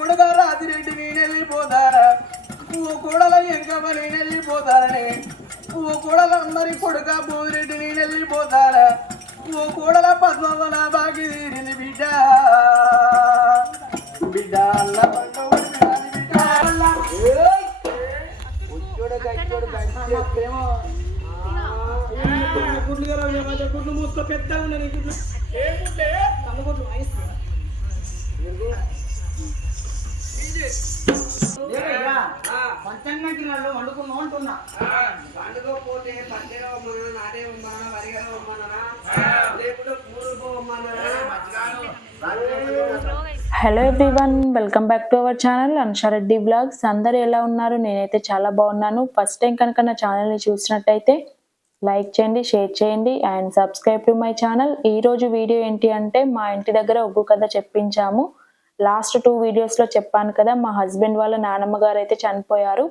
కొడుక రాతిరెడ్డి నేనెళ్ళిపోతారా ఓ కోడల ఎంకమ్మ నేనెళ్ళిపోతారని ఓ కోడల మరి కొడుక పోయిరెడ్డి నేనెళ్ళిపోతారా ఓ కోడల పద్మవ్వ నా బాకి తీరింది బిడ్డ బిడ్డ అల్ల గుడ్లు మూసుకో పెద్ద ఉన్నది గుడ్లు పంచాంగానికి వాళ్ళు వండుకున్నాం అంటున్నా వండుకోపోతే పద్దెలో ఉమ్మన్నా నాటే ఉమ్మన్నా వరిగలో ఉమ్మన్నా లేకపోతే పూరుకో ఉమ్మన్నా hello everyone, welcome back to our channel Anusha Reddy vlogs. అందరూ ఎలా ఉన్నారు? నేనైతే చాలా బాగున్నాను. ఫస్ట్ టైం కనుక నా ఛానల్ని చూసినట్టయితే లైక్ చేయండి, షేర్ చేయండి and subscribe to my channel. ఈరోజు వీడియో ఏంటి అంటే మా ఇంటి దగ్గర ఒగ్గు కథ చెప్పించాము. లాస్ట్ 2 వీడియోస్లో చెప్పాను కదా, మా హస్బెండ్ వాళ్ళ నానమ్మ గారు అయితే చనిపోయారు.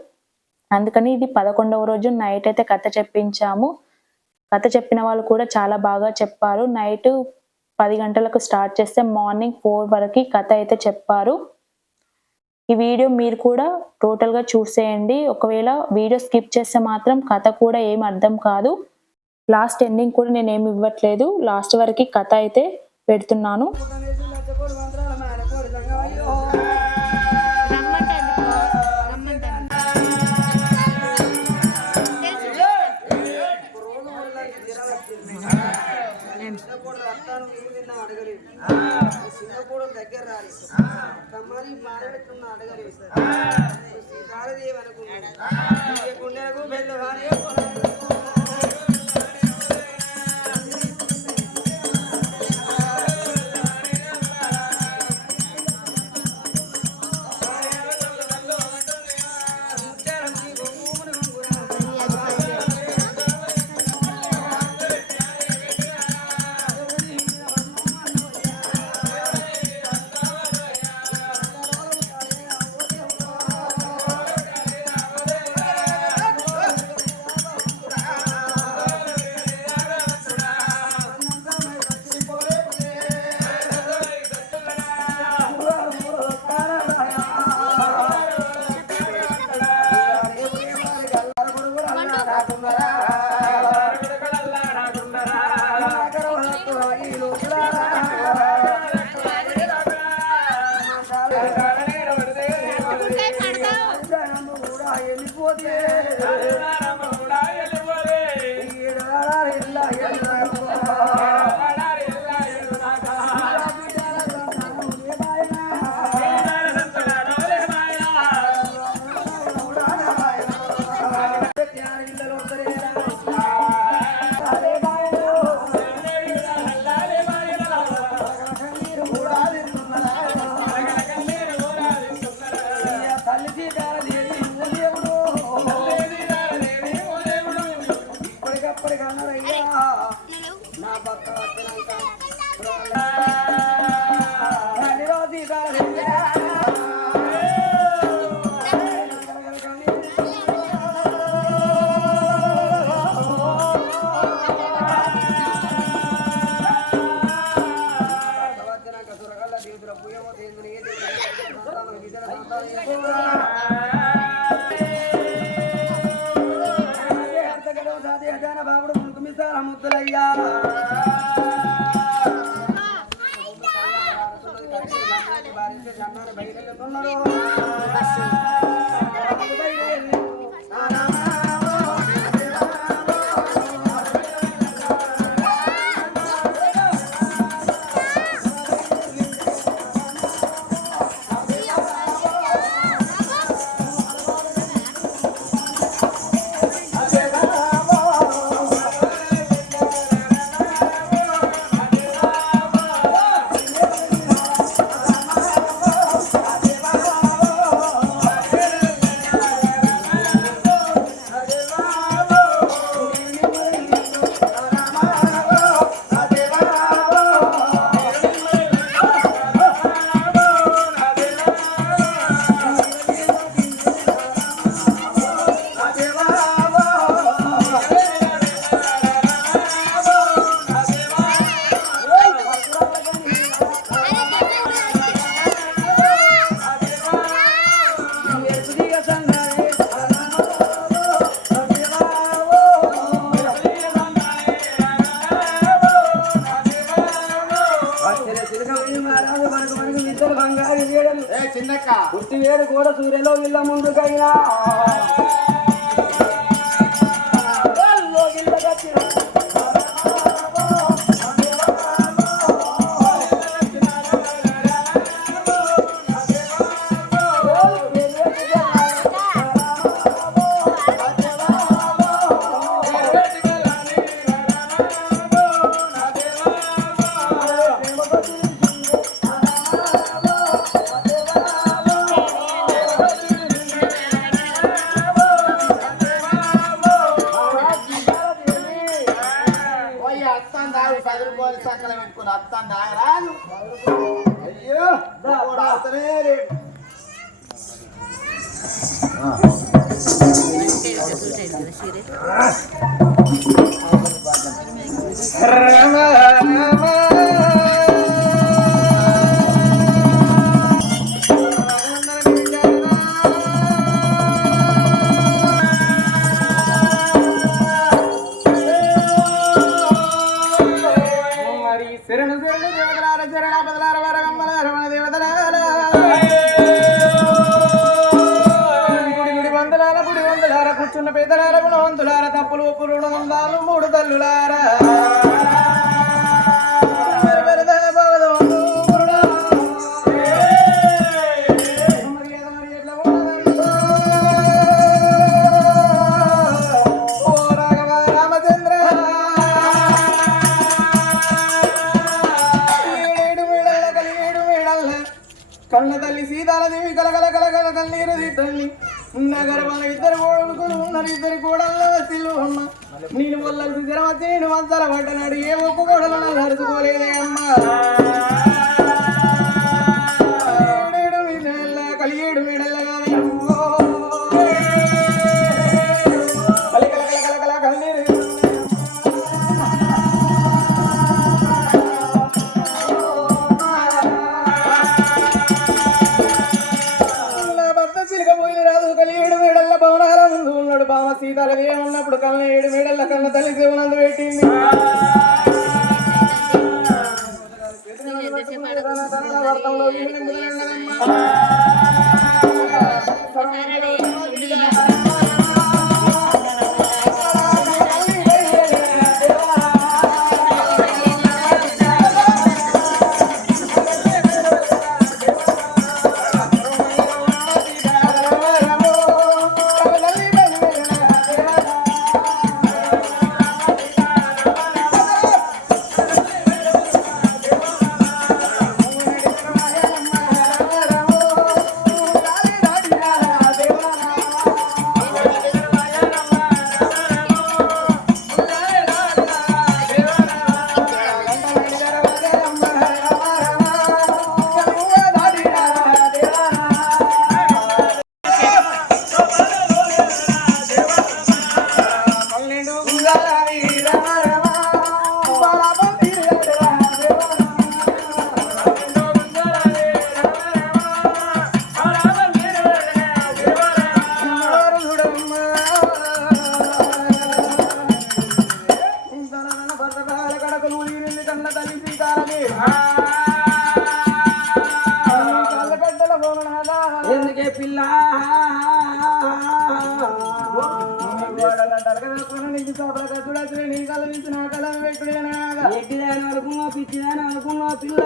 అందుకని ఇది 11వ రోజు నైట్ అయితే కథ చెప్పించాము. కథ చెప్పిన వాళ్ళు కూడా చాలా బాగా చెప్పారు. నైట్ 10 గంటలకు స్టార్ట్ చేస్తే మార్నింగ్ 4 వరకు కథ అయితే చెప్పారు. ఈ వీడియో మీరు కూడా టోటల్గా చూసేయండి. ఒకవేళ వీడియో స్కిప్ చేస్తే మాత్రం కథ కూడా ఏం అర్థం కాదు. లాస్ట్ ఎండింగ్ కూడా నేను ఏమి ఇవ్వట్లేదు, లాస్ట్ వరకు కథ అయితే పెడుతున్నాను. దగ్గర రాలి కమ్మని మాడబెట్టున్న అడగలేదు సీతాదేవనుకున్నాడు బెల్లు బాబుడు ముక్కుమిసాల ముద్దులయ్యా ఏడలు చిన్నక్క పుట్టి ఏడు కూడా సూర్యలో వీళ్ళ ముందుకైనా అత్తాను దాగు చదువుకోవాలి సక్కలు పెట్టుకుని అత్తాను దాగరాదు అయ్యో అతనే రామ రామ శరణు శరణు దేవతలార శరణ బదలార వరగమ్మల రమణ దేవతలార గుడి వందలార కూర్చున్న పేదలార గుణవంతులార తప్పులు ఒప్పులు రుణవందాలు మూడు తల్లులార కళ్ళ తల్లి సీతాలదేవి కలగల కలగల కన్నీరు తల్లి నగర వాళ్ళ ఇద్దరు కోడలు ఉన్నారు ఇద్దరు కోడల్లో వసిల్లు అమ్మ నేను వల్లకి జ్వరం వచ్చి నేను వంచల పడ్డనాడు ఏ ఒక్క కోడలు నన్ను అరుచుకోలేదే అమ్మా కలిగేడు మేడల్లా కలగల కన్నీరు సీతాలది ఏమన్నప్పుడు కళ్ళ 7 మేడల కన్న తల్లి శివనందు పెట్టింది ఎందుకే పిల్ల పిచ్చిదాని అనుకున్నావు పిల్ల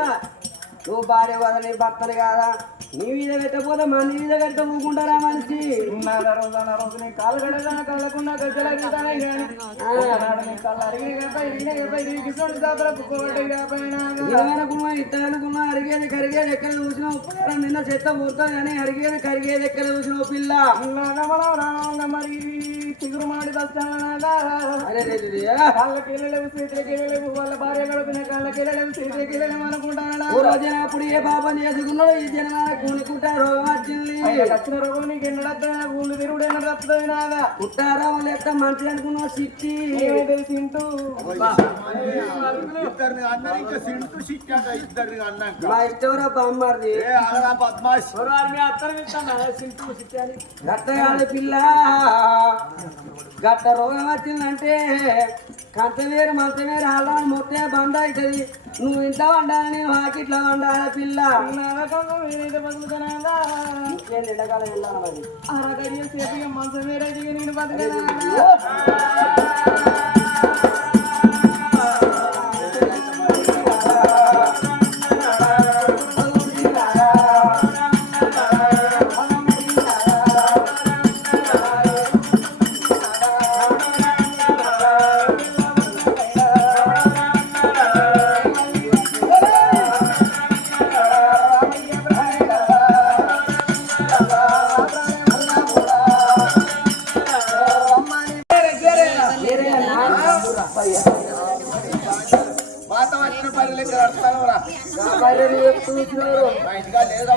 నువ్వు భార్య వదని భర్తలు కాదా నీ మీద పెట్టకపోతే మన మీద కట్ట ఊకుంటారా మనిషి రోజు నీ కాలు కడగా కళ్ళకుండా గజ్జలగితానే అనుకున్నా ఇట్ట అనుకున్నా అరిగేది కరిగేది ఎక్కడ చూసినావు నిన్న చెత్త పోతావు కానీ అరిగేది కరిగేది ఎక్కడ చూసినావు పిల్ల మరి చిగురు మాడి దస్తానా కళ్ళకెళ్ళలేవు చేతికెళ్ళలేవు వాళ్ళ భార్య గడుపున కళ్ళకెళ్ళలేవు చేతికెళ్ళలేము అనుకుంటానా అప్పుడు ఏ పాపం చేసుకున్నాడు ఈ జనాల కూనుకుంటా రోగం వచ్చింది వచ్చిన రోగం నీకు ఎన్నడద్దా ఊళ్ళు తిరుగుడు ఎన్నడద్దు నాదా పుట్టారా వాళ్ళు ఎట్ట మంచి అనుకున్నావు సిట్టి సింటూ మా ఇష్టంరా బామ్మారిది గట్ట కాదు పిల్ల గట్ట రోగం వచ్చిందంటే కంచమేరు మంచమేరు ఆడదాని మొత్తం బంద్ అవుతుంది. నువ్వు ఇంట్లో వండాలి, నేను హాకిట్లో వండాలి పిల్ల. ఇంకేం ఎండాకాలం వెళ్ళాలి మంచం వేరే నేను బతకనా వాతావరణ పరిస్థితులు అడుగుతానురా ఇంటిగా లేదా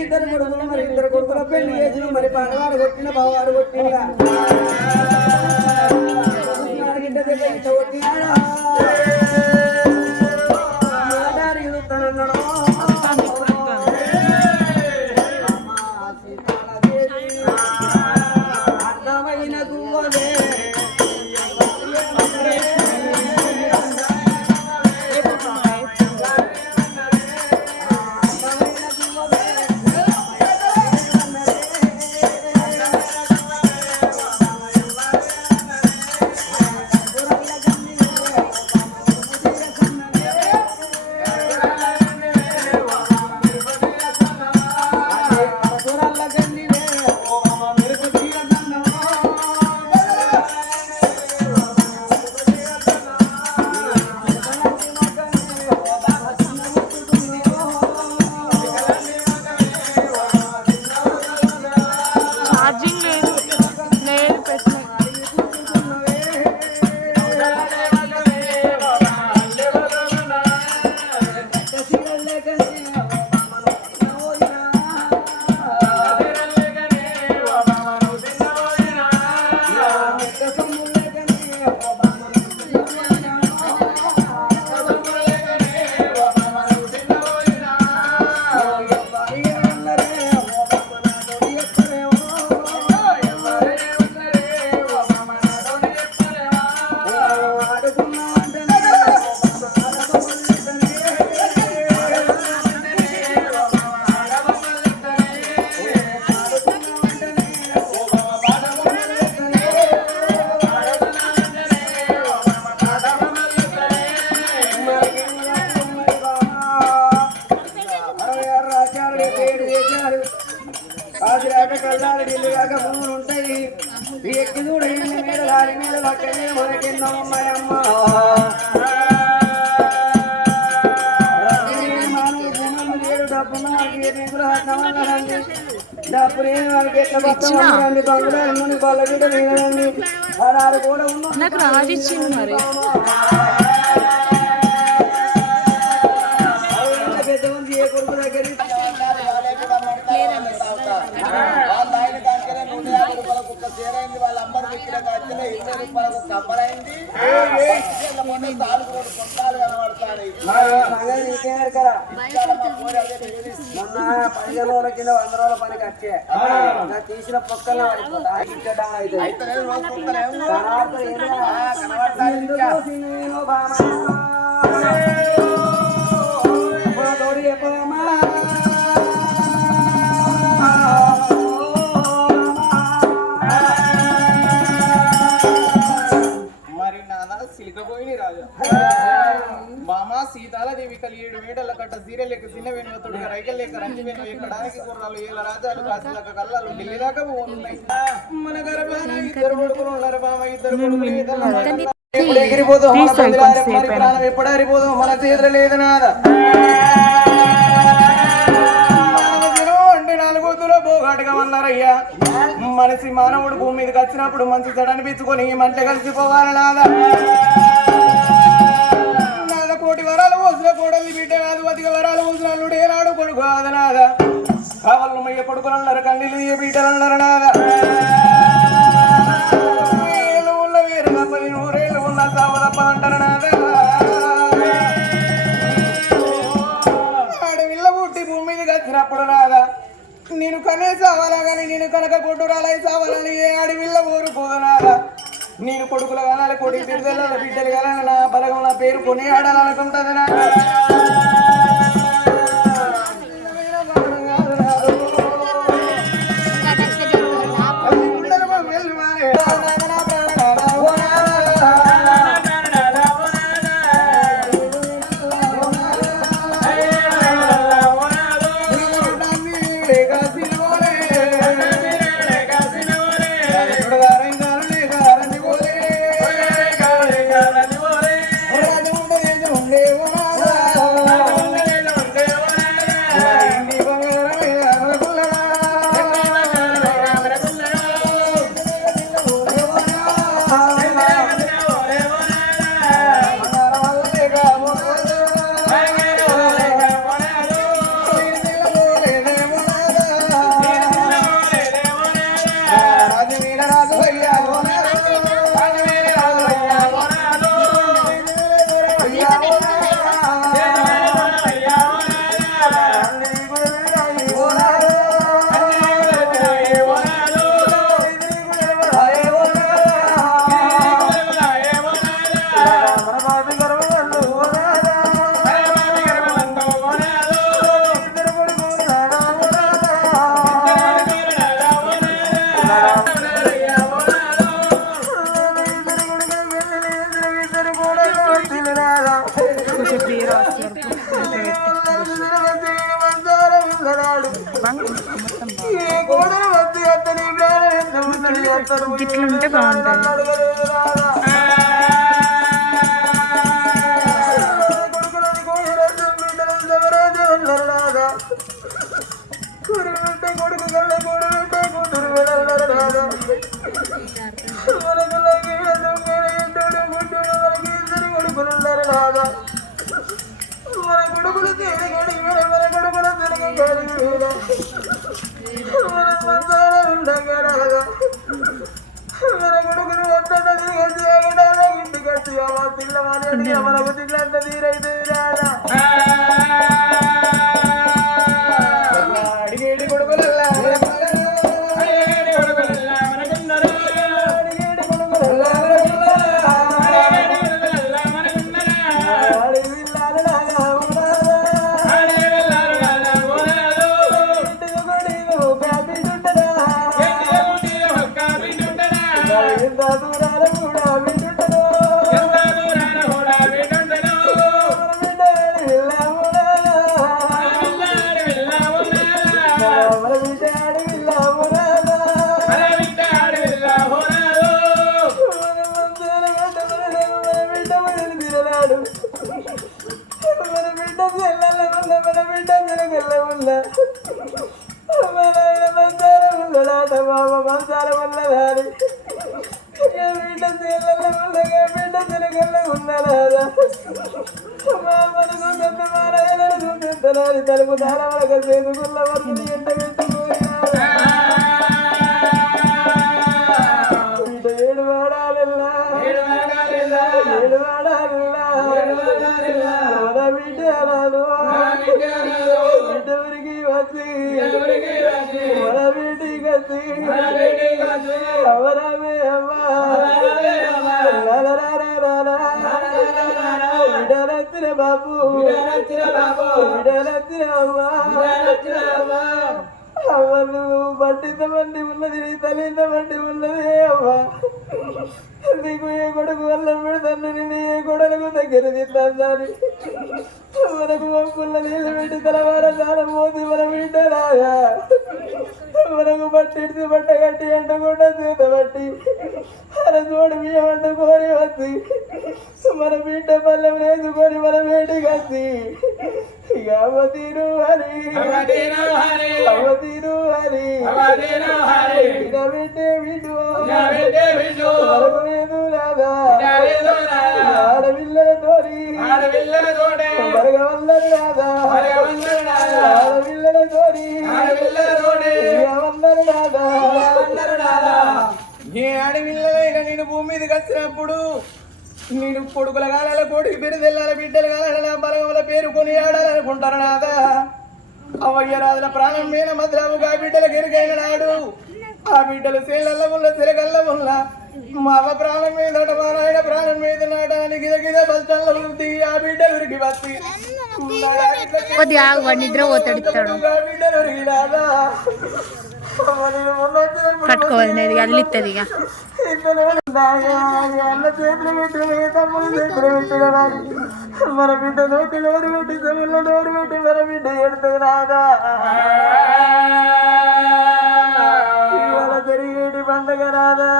ఇద్దరు కొడుకులు మరి ఇద్దరు కొడుకుల పెళ్లి చేసిన మరి పనవాడు కొట్టిన బావాడు కొట్టిన కొట్టినాడా అర్థమైన గువ్వలే కాదురాక కళ్ళాలి ఢిల్లీగాక భూములు ఉంటాయి ఎక్కి చూడ మీద లాలి మీద లక్కనే మనకెన్నమ్మయ్యమ్మ మానవుడు భూములు లేడు డబ్బును మనకి నిగ్రహండి డబ్బులు మనకి ఎట్లా బతకండి బంగుళ బల్ల మీద లేదండి ఆడారు కూడా ఉన్నాం నాకు రాజిచ్చింది మరి పెద్ద మంది ఏ కొడుకు దగ్గర వాళ్ళ అమ్మడు పెట్టిన కాచిన 20 రూపాయలకు కమ్మరైంది మొన్న 15 రోజుల కింద 100 రోజుల పనికి వచ్చే తీసిన పక్కన మరి నాన్న సిలికపోయి రాజు మామ సీతాలదేవి కలియేడు వేడల కట్ట సీరెలెక్క చిన్న వెనుగతుడుగా రైకల్ లెక్క రంజి వెనుక ఎక్కడానికి గుర్రాలు ఏళ్ళ రాజాలు కాశీలక కళ్ళాలు ఢిల్లీ దాకా పోనున్నాయి. మన గర్భాన ఇద్దరు కొడుకులు ఉన్నారు బామ, ఇద్దరు కొడుకులు ఇప్పుడు ఎగిరిపోతాం మన పందిరారే, మరి ప్రాణం ఎప్పుడు ఆరిపోతాం మన చేతులు లేదు నాదా. అంటే నాలుగొద్దులో పోగాటుగా అన్నారయ్యా. మనిషి మానవుడు భూమి మీదకి వచ్చినప్పుడు మంచి చెడనిపించుకొని మంట కలిసిపోవాలి నాదా. కోటి వరాలు పోసిన కోడల్ని బిడ్డ కాదు, 10 వరాలు పోసిన అల్లుడు ఏనాడు కొడుకు కాదు నాదా. కావలను మయ్య కొడుకులు అన్నారు, కన్నీళ్ళు ఏ బిడ్డలు అన్నారు నాదా. ఏళ్ళు ఉన్న వేరు తప్పని 100 ఏళ్ళు ఉన్న సావదప్ప అంటారు నాదా. ఆడవిల్ల పుట్టి భూమి మీదకి వచ్చినప్పుడు నాదా నేను కనే సావాలా కానీ నేను కనుక కొట్టురాలై సావాలని ఏ అడవిల్ల ఊరుకోదు నాదా. నేను కొడుకులు కానాలి, కొడుకు తిరుగుదల బిడ్డలు కాలని నా బలగం నా పేరు కొని ఆడాలనుకుంటుంది నా. ఇట్లుంటే బాగుంటుంది. తలుపు దారవలక చేతుకుల్ల వస్తుంది ఎంట ఏడు వాడాలెల్లా బిడ్డరాలు బిడ్డవరికి వచ్చి మన బిడ్డికి వచ్చి అవరామే అమ్మా విడనచ్చిన బాబు విడనచ్చిన అమ్మా అవ్వను బట్టింత మంది ఉన్నది నీ తల్లింత మంది ఉన్నది అవ్వ నీకు ఏ కొడుకు వల్ల పెడతాను నేను ఏ కొడలకు దగ్గర తింటాను మనకు పంపుల్ల నీళ్ళు పెట్టి తలవార దానం పోతే మన బిడ్డ రాగా మనకు బట్టిడిసి బట్ట కట్టి ఎండకుండా చేత బట్టి మన చోడు బియ్యం అంటుకొని వచ్చి మన బిడ్డ పల్లెం వేసుకొని మన వేడి కసి ఇక అవ్వ తీరు హరి అవ్వ తీరు హరి ఇక బిడ్డే బిడ్డు మనకు లేదు రాదా ఆడపిల్లల తోడి మరగవల్లరు రాదా ఆడపిల్లల తోడి మరగవల్లరు రాదా ఏ ఆడపిల్లలైనా నేను భూమి మీదకి వచ్చినప్పుడు నేను కొడుకుల కాలాల కోడికి పేరు తెల్లాల బిడ్డలు కాలాల నా బలగముల పేరు కొని ఆడాలనుకుంటాను నాదా అవయ్య రాజుల ప్రాణం మీద మద్రాముగా బిడ్డలకు ఎరుగైన నాడు ఆ బిడ్డలు సేలల్ల ఉన్న సిరగల్ల ఉన్న మా అవ్వ ప్రాణం మీద మా నాయన ప్రాణం మీద నాటానికి గిద బస్టాండ్లో ఉంది ఆ బిడ్డలు ఉరికి బస్తి నిద్ర పోతాడు బిడ్డలు ఉరికి రాదా పట్టుకోవాలి అల్లిస్తుంది ఇక మన బిడ్డ నోటి నోరు పెట్టి చెవుల్లో నోరు పెట్టి మన బిడ్డ ఎడుతుంది రాదా ఇవాళ జరిగేటి పండగ రాదా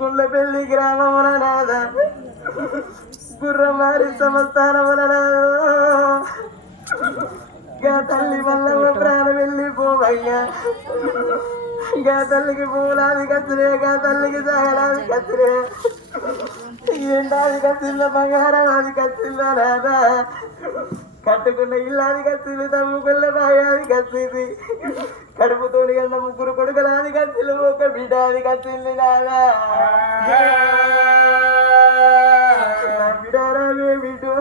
గుళ్ళపల్లి గ్రామమున నాదా గుర్రమారి సంస్థానమున గా తల్లి వల్ల ప్రాణం వెళ్ళిపోవయ్యా గా తల్లికి పూలాది కచ్చిరే గా తల్లికి సగలాది కచ్చిరే ఏంటాది కచ్చిల్ల బంగారం అది కచ్చిల్ల రాదా కట్టుకున్న ఇల్లాది కచ్చింది తమ్ముకున్న బాగాది కచ్చింది కడుపుతోని కన్నా ముగ్గురు కొడుకులాది కచ్చిలు ఒక బిడ్డ అది కచ్చింది నాదా బిడారావే బిడ్డు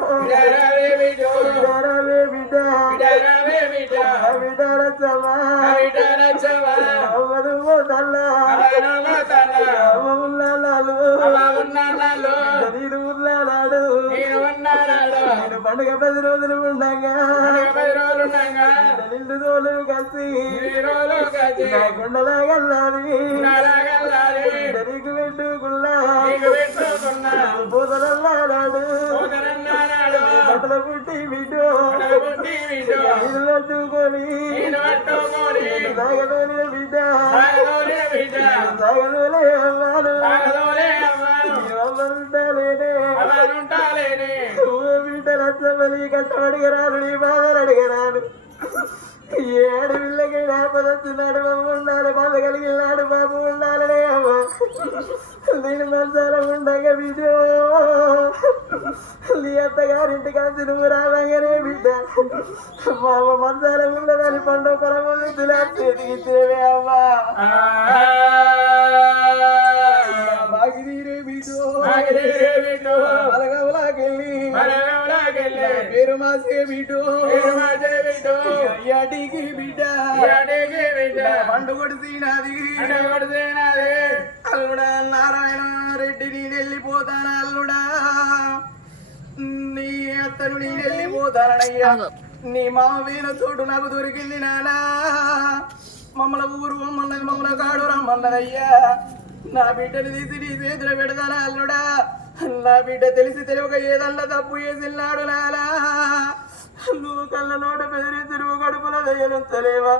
బిడారావే బిడ్డ బిడారచ్చవా అవ్వదు తల్లా అమ్మ ఉన్నాళ్ళు నేను ఉన్నాడు నేను పండుగ 10 రోజులు ఉండగా నిండు రోజులు కలిసి కొండలాగల్లాది నీకు పెట్టుకున్నా పోతనన్నాడు బట్టల పుట్టి బిడ్డు నీళ్ళు పట్టుకొని సాగదోని బిడ్డ సాగదోలే అమ్మాలేనే బిడ్డ నచ్చమని కష్టపడిగరాను నీ బాధలు అడిగరాను ఏడు పిల్లకి పదొస్తున్నాడు బాబు ఉండాలి బాధ కలిగినాడు బాబు ఉండాలనే అమ్మ నేను మంచాల ఉండగా బిడ్డో నీ అత్తగారింటికి వచ్చి నువ్వు రాగానే బిడ్డ మా అమ్మ మంచాల ఉండదని పండు పొలం చేతికిచ్చేవే అమ్మా బాగిదీరే బిడ్డో బలగవలాకెళ్ళి పేరు మాసే బిడ్డో అయ్యాటికి బిడ్డ పండు కొడిసినది అల్లుడా నారాయణ రెడ్డి నేను వెళ్ళిపోతాను అల్లుడా నీ అత్తను నేను వెళ్ళిపోతానయ్యా నీ మావేన చోటు నాకు దొరికింది నానా మమ్మల్ని ఊరు మమ్మల్ని కాడు రమ్మన్నదయ్యా నా బిడ్డని తీసి నీ చేతులు పెడతానా అల్లుడా నా బిడ్డ తెలిసి తెలియక ఏదన్నా తప్పు చేసినాడు నానా నువ్వు కళ్ళ నోట బెదిరి తిరుగు కడుపుల దయ్యనుంచలేవా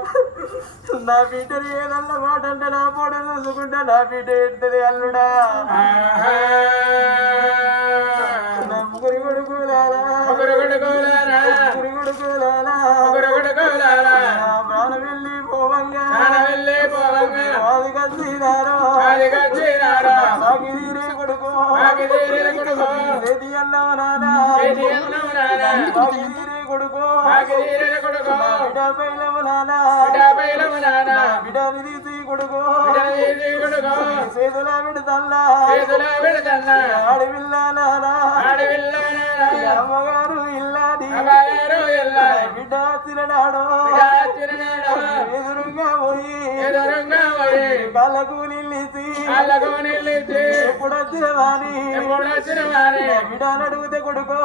నా బిడ్డని ఏదన్నా మాట అంటే నా పోట చూసుకుంటా నా బిడ్డ ఎడుతుంది అల్లుడా ముగ్గురి కొడుకులారా ప్రాణం వెళ్ళి పోవంగా అది కచ్చినారో సాగిదీరే కొడుకు అన్నావు నానా కొడుకు బిడ్డని తీసి కొడుకు చేతుల విడతల్లా ఆడవిల్ల నానా అమ్మగారు ఇల్లాది బిడ్డ తినడాడు ఎదురుగా పోయి కళ్ళకు నిలిచి ఎప్పుడు వచ్చిన వాణి బిడ్డను అడిగితే కొడుకో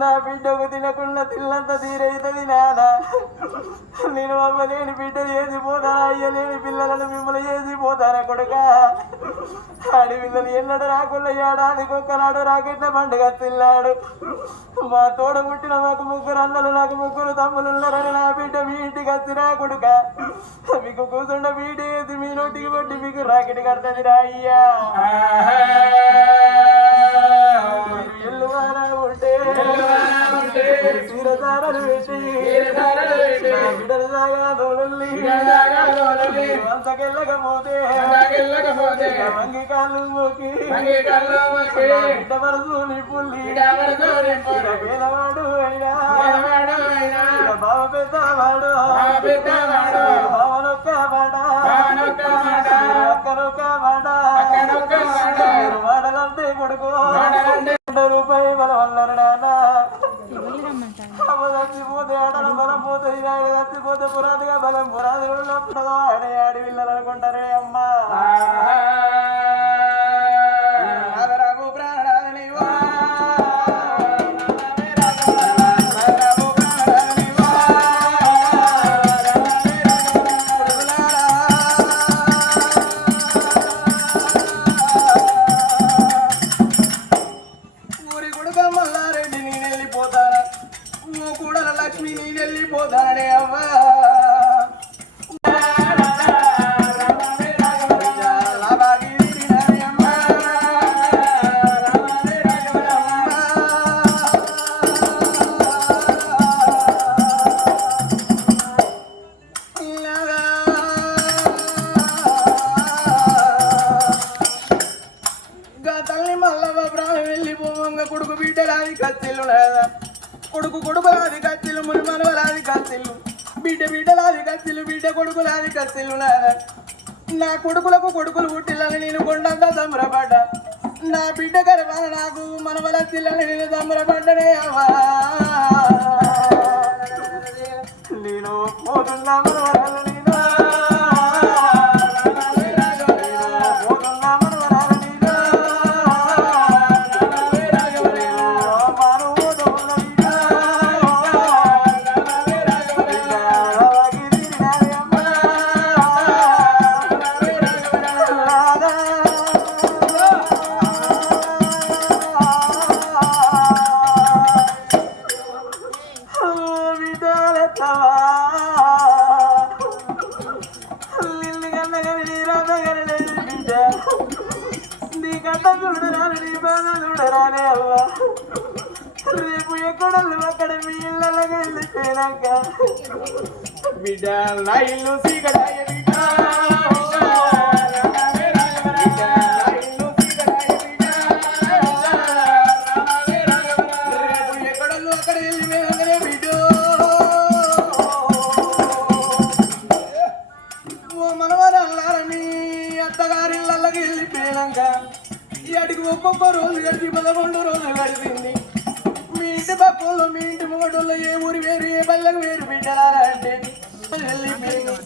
నా బిడ్డకు తినకుండా తిల్లంత తీరైతుంది నాన్న నేను అమ్మలేని బిడ్డలు చేసిపోతారా అయ్యలేని పిల్లలను మిమ్మల్ని చేసిపోతారా కొడుక ఆడి పిల్లలు ఎన్నడు రాకుండా ఏడాదికి ఒక్కనాడు రాకెట్ల పండుగ తిన్నాడు మా తోడ పుట్టిన మాకు ముగ్గురు అన్నలు నాకు ముగ్గురు తమ్ములు ఉన్నారని నా బిడ్డ మీ ఇంటికి వచ్చినా కొడుక మీకు కూర్చుండ బీటి వేసి మీ నోటికి పట్టి మీకు రాకెట్ కడుతుంది రా అయ్యా ఎల్లువారా ఉంటే చీరదారలు వేసి బిడ్డలు అంతకెళ్ళకపోతే వంగి కాళ్ళు మోకి బిడ్డ మనసు నిపుల్లి పేదవాడు అయినా బావ పెద్దవాడు బావనొక్క మాట అక్కనొక్క మాట వాడలంటే కొడుకు రూపాయి మన వల్లరు నాన్న చచ్చిపోతే ఆడల బలం పోతుంది చచ్చిపోతే పురాదిగా బలం పురాది ఆడే ఆడి పిల్లలు అనుకుంటారే అమ్మా రాము ప్రాణాలని ఊరి కొడుక మల్లారెడ్డి నేను వెళ్ళిపోతానా కూడా లక్ష్మి నేను వెళ్ళిపోతానే అమ్మా తల్లి మల్లవ ప్రాణం వెళ్ళిపోవంగ కొడుకు బిడ్డలాది కత్తిల్లు లేదా కొడుకు కొడుకులాది కత్తిల్లు ముని మనవలాది కత్తిల్లు బిడ్డ బిడ్డలాది కత్తిల్లు బిడ్డ కొడుకులాది కత్తిల్లు లేదా నా కొడుకులకు కొడుకులు పుట్టిల్లని నేను కొండంతా సంబరపడ్డా నా బిడ్డ గర్భాన నాకు మనవల తిల్లని నేను సంబరపడ్డనే అవ్వా నేను పోతున్నా మనవరాలు నీ కట్ట చూడరాని నీ బాధ చూడరానే అవ్వ రేపు ఎక్కడల్లు అక్కడ మీ ఇళ్ళగా వెళ్ళిపోయినాక బిడ్డ నా ఇల్లు సీకడాయ బిడ్డ రేపు ఎక్కడల్లు అక్కడ వెళ్ళిపోయినాకనే బిడ్డ మనవరాలని అత్తగారిళ్ళకి వెళ్ళిపోయినాక ఈ అడిగి ఒక్కొక్క రోజు గడిచి 11 రోజులు గడిపింది మీ ఇంటి పక్కల్లో మీ ఇంటి మొగడోళ్ళు ఏ ఊరు వేరు ఏ పల్లెకు వేరు బిడ్డలారా అంటే వెళ్ళిపోయింది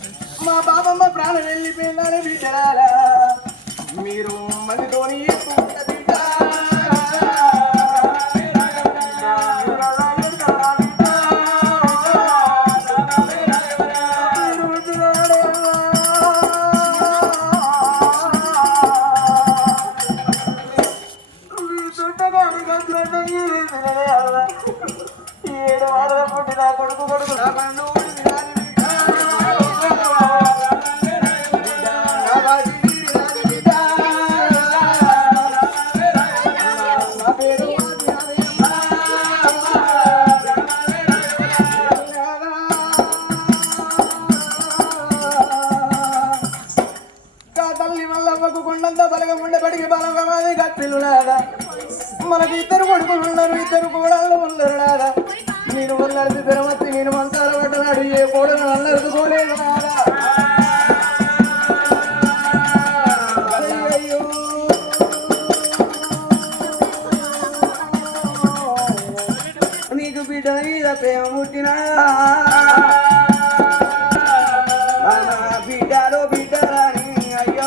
మా బాబమ్మ ప్రాణం వెళ్ళిపోయిందని బిడ్డలారా మీరు మందితోని బిడ్డ ఏడు వాడల పుట్టి నా కొడుకు కొడుకు నా పండు తల్లి మల్లమ్మకు కొండంతా బలగం ఉండబడికి బలగమాది కత్తిలు లాగా మనకి ఇద్దరు కొడుకులు ఉన్నారు ఇద్దరు కోడళ్ళు ఉన్నారు లాగా నేను వల్లడితే తిరమత్తి నేను మంతాల పడ్డనాడు ఏ కోడలు అల్లరుకోలేదు నాదా అయ్యో నీకు బిడ్డ మీద ప్రేమ పుట్టినా బిడ్డలో బిడ్డరాని అయ్యో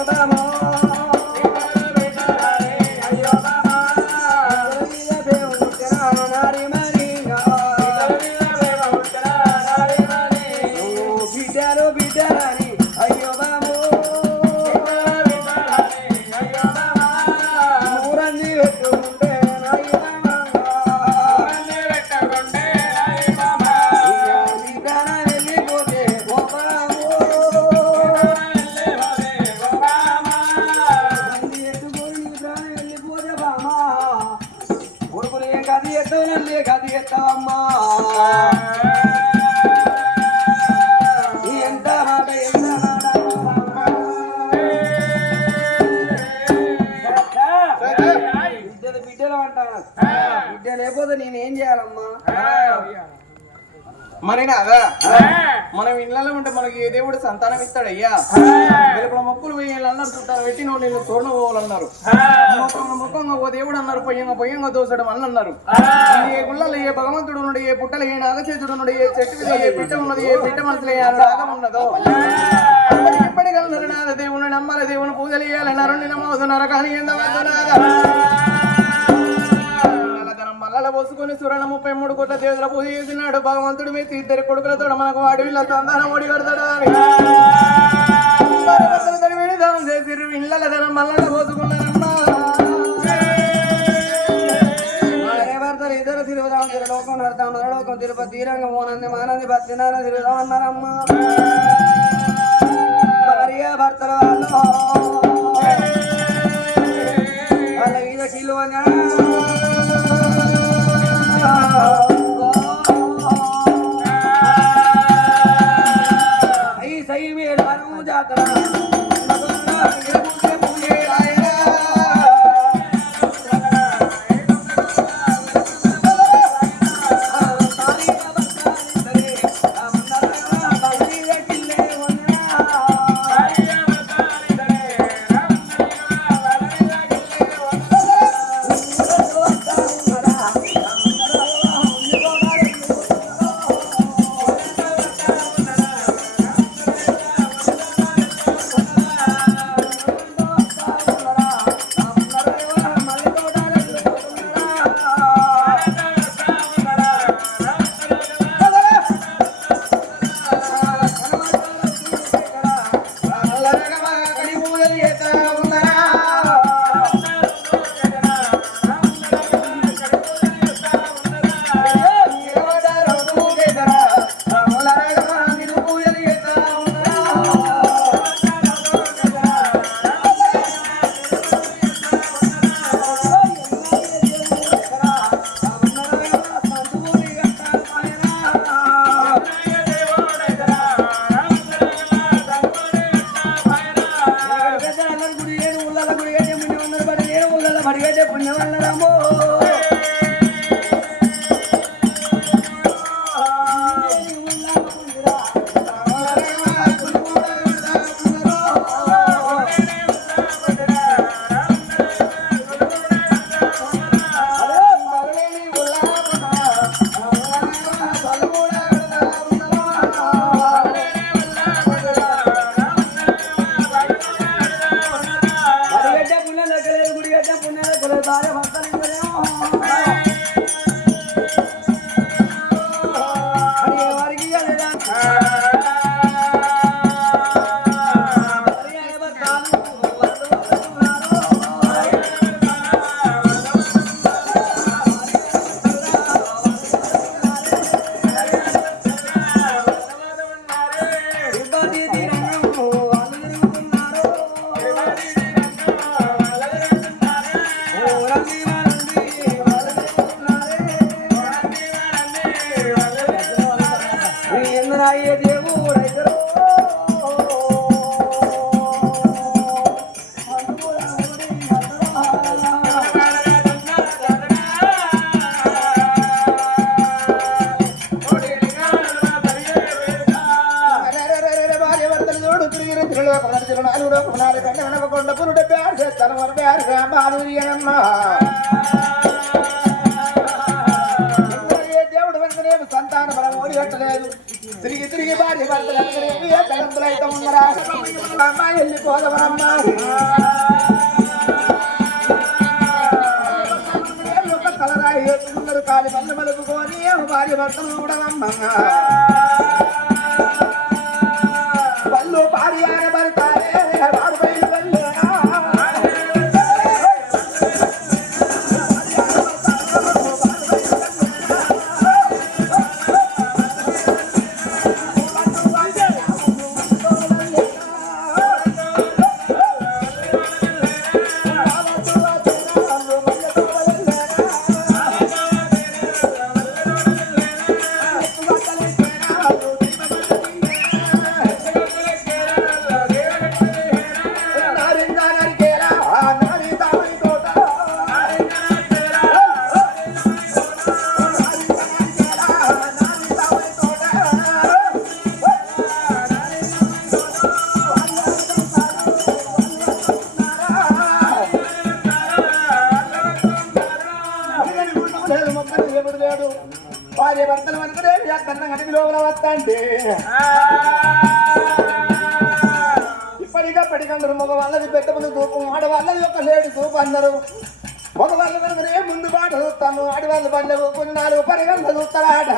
ఎత్తవు నన్ను గది ఎత్తవమ్మా ఎంత మాట బిడ్డలు అంటాను బిడ్డ లేకపోతే నేనేం చేయాలమ్మా మరి నాదా మనం ఇళ్ళలో ఉంటే మనకి ఏ దేవుడు సంతానం ఇస్తాడయ్యా ఇప్పుడు మొక్కులు వేయాలన్నారు చుట్టాలు పెట్టి నువ్వు నేను చూడను పోవాలన్నారు ముఖంగా ఓ దేవుడు అన్నారు పొయ్యంగా దోసడం అని అన్నారు ఏ గుళ్ళలో ఏ భగవంతుడు ఉన్నాడు ఏ పుట్టలు ఏ నాగచేతుడు ఉన్నాడు ఏ చెట్టు మీద ఏ పిట్ట ఉన్నది ఏ పిట్ట మనసులో ఏ రాగం ఉన్నదో ఎప్పటికన్నారు నాద దేవుని నమ్మాల దేవుని పూజలు చేయాలన్నారు నిన్నమవుతున్నారు కానీ మల్లల పోసుకొని సురణ 33 కోట్ల దేవుల పూజ చేసినాడు భగవంతుడు మీద ఇద్దరు కొడుకులతో మనకు అడవిలో సంతానం ఓడి కడతాడు చేసి ఇళ్ళ ధనం మల్లల పోసుకున్నారమ్మా ఇద్దరు తిరుగుదాం తిరలోకం నడతాం నరలోకం తిరుపతి తీరంగం ఓనంది మానంది బతినారా తిరుగుదాం అన్నారమ్మా భార్య భర్తల వాళ్ళ మీద కిలో సై మేలు జాతర దేవుడు వెంటనే సంతాన బలం ఓడి కట్టలేదు తిరిగి తిరిగి భార్య భర్తలు ఉన్నారా అమ్మాయి వెళ్ళిపోదమనమ్మా తలరాయి వేసుకున్నారు కాలి పళ్ళు మలుపుకొని భార్య భర్తలు చూడవమ్మా పళ్ళు భార్య భర్తారే వారు పైన లేడు భార్య భర్తలు అనుకునే కన్న గడికి లోపల వస్తాంటే ఇప్పటికప్పటికందరు మగ వాళ్ళది పెద్ద ముందు తూపు ఆడవాళ్ళది ఒక లేడు తూపు అన్నారు మగ వాళ్ళ కనుకనే ముందు బాట చూస్తాము ఆడవాళ్ళు బండ్లు కొన్ని 4 పరిగణలు చూస్తారా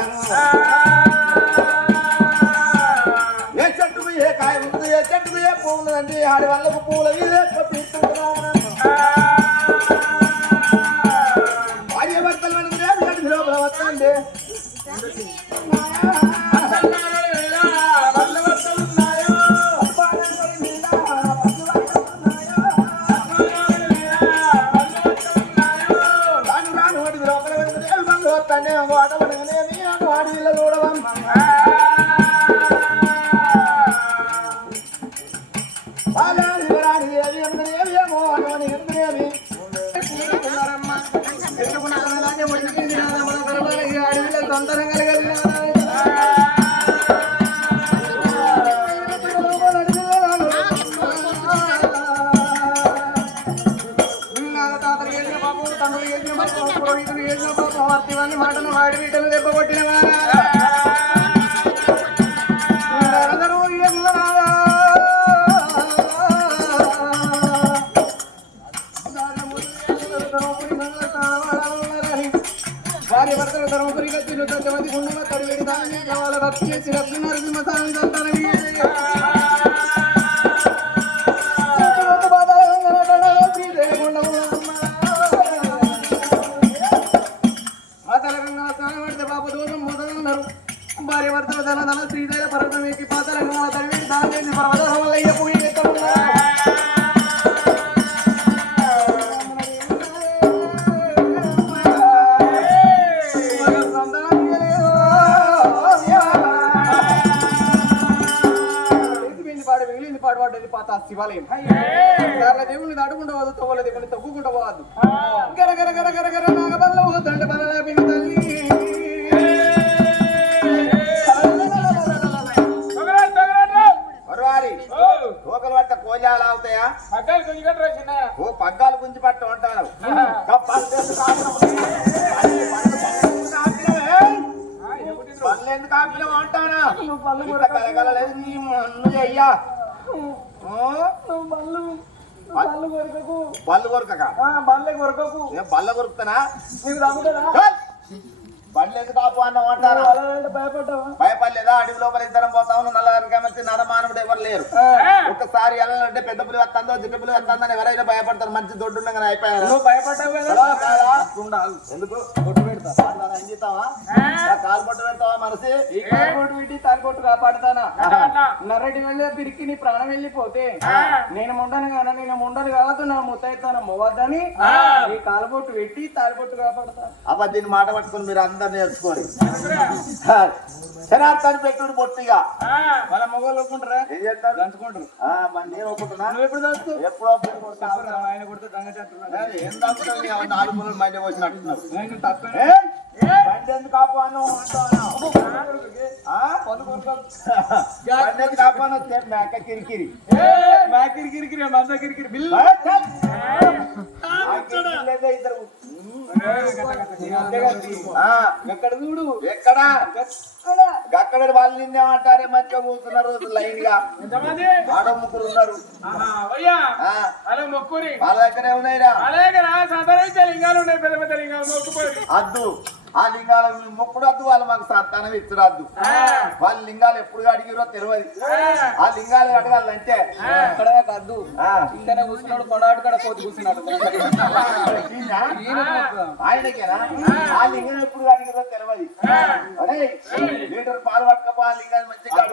ఏ చెట్టుకు ఏ కాయ ఉంది ఏ చెట్టుకు ఏ పువ్వు ఉన్నదండి ఆడవాళ్ళకు పూల భార్య భర్తలు అనుకునే లోపల వస్తాండి మాటలు వాడి వీటలు దెబ్బ కొట్టిన భార్య భర్తలు ధర్మపురి గతిలో కొంతమంది గుండెలో తడివేడి దాని వాళ్ళ భక్తి చేసి లక్ష్మీ నరసింహస్వామి సంతానవి భార్య భర్తల ధన శ్రీదైల పర్వతం ఎక్కి పాతరంగా తడివేడి దాని చేసి పర్వతం వల్ల అయ్య పూజ శివాలయం దేవుని దాటుకుంటూ పోదు తవ్వల దేవుని తగ్గుకుంటూ పోవద్దు గర గర గర గర గర నాగబల్ల దండ బల పిని తల్లి తోకలు పట్ట కోజాలు అవుతాయా ఓ పగ్గాలు గుంజి పట్ట ఉంటారు పళ్ళు ఎందుకు ఆపినావు అంటానా పళ్ళు కలగలలేదు నీ మన్ను అయ్యా బళ్ళు కొరకక బల్లె కొరకకు బల్ల కొరుకుతానా బండ్లు ఎందుకు ఆపు అన్నావు అంటారు భయపడలేదా అడవి లోపల ఇద్దరం పోతాము నల్లగరికి నరమానవుడు ఎవరు లేరు ఒకసారి వెళ్ళాలంటే పెద్ద పులి వస్తుందో జిడ్డ పులి వస్తుందని ఎవరైనా భయపడతారు మంచి దొడ్డు ఉండగానే అయిపోయారు నువ్వు భయపడ్డావు ఎందుకు బొట్టు పెడతా అందిస్తావా కాలు బొట్టు పెడతావా మనసి ఈ కాలు బొట్టు పెట్టి తాలి బొట్టు కాపాడుతానా నర్రెడ్డి వెళ్ళి తిరిగి నీ ప్రాణం వెళ్ళిపోతే నేను ముండను కదా నేను ముండను కాదు నా ముత్తైతాను మొవద్దని ఈ కాలు బొట్టు పెట్టి తాలి బొట్టు కాపాడుతాను అబ్బా దీన్ని మాట పట్టుకుని మీరు అందరు నేర్చుకోండి శనార్థాన్ని పెట్టుడు బొట్టిగా మన మొగలు ఒప్పుకుంటారా ఏం చేస్తారు దంచుకుంటారు నేను ఒప్పుకుంటున్నా నువ్వు ఎప్పుడు దంచు ఎప్పుడు ఆయన కొడితే దంగ ఏం దంచుతావు 4 మూలలు మైండ్ వచ్చినట్టున్నారు బండి ఎందుకు కాపు అన్నావు బండి ఎందుకు కాపు అన్న మేక కిరికిరి మేక కిరికిరి మంద కిరికిరి బిల్లు ఇద్దరు ఎక్కడ చూడు ఎక్కడా అక్కడ వాళ్ళు నిన్నేమంటారే మంచిగా కూర్చున్నారు లైన్ గా ఆడ ముగ్గురు ఉన్నారు వాళ్ళ దగ్గరే ఉన్నాయిరా అద్దు ఆ లింగాల మొక్కుడు వద్దు వాళ్ళు మాకు సంతానం ఇచ్చుడు వద్దు వాళ్ళ లింగాలు ఎప్పుడు అడిగిరో తెలియదు ఆ లింగాలు అడగాలంటే అక్కడ వద్దు ఇంకా కూర్చున్నాడు కొడాడు కూడా పోతు కూర్చున్నాడు ఆయనకేనా ఆ లింగం ఎప్పుడు అడిగిరో తెలియదు అరే లీటర్ పాలు పట్టుకపో ఆ లింగాన్ని మంచిగా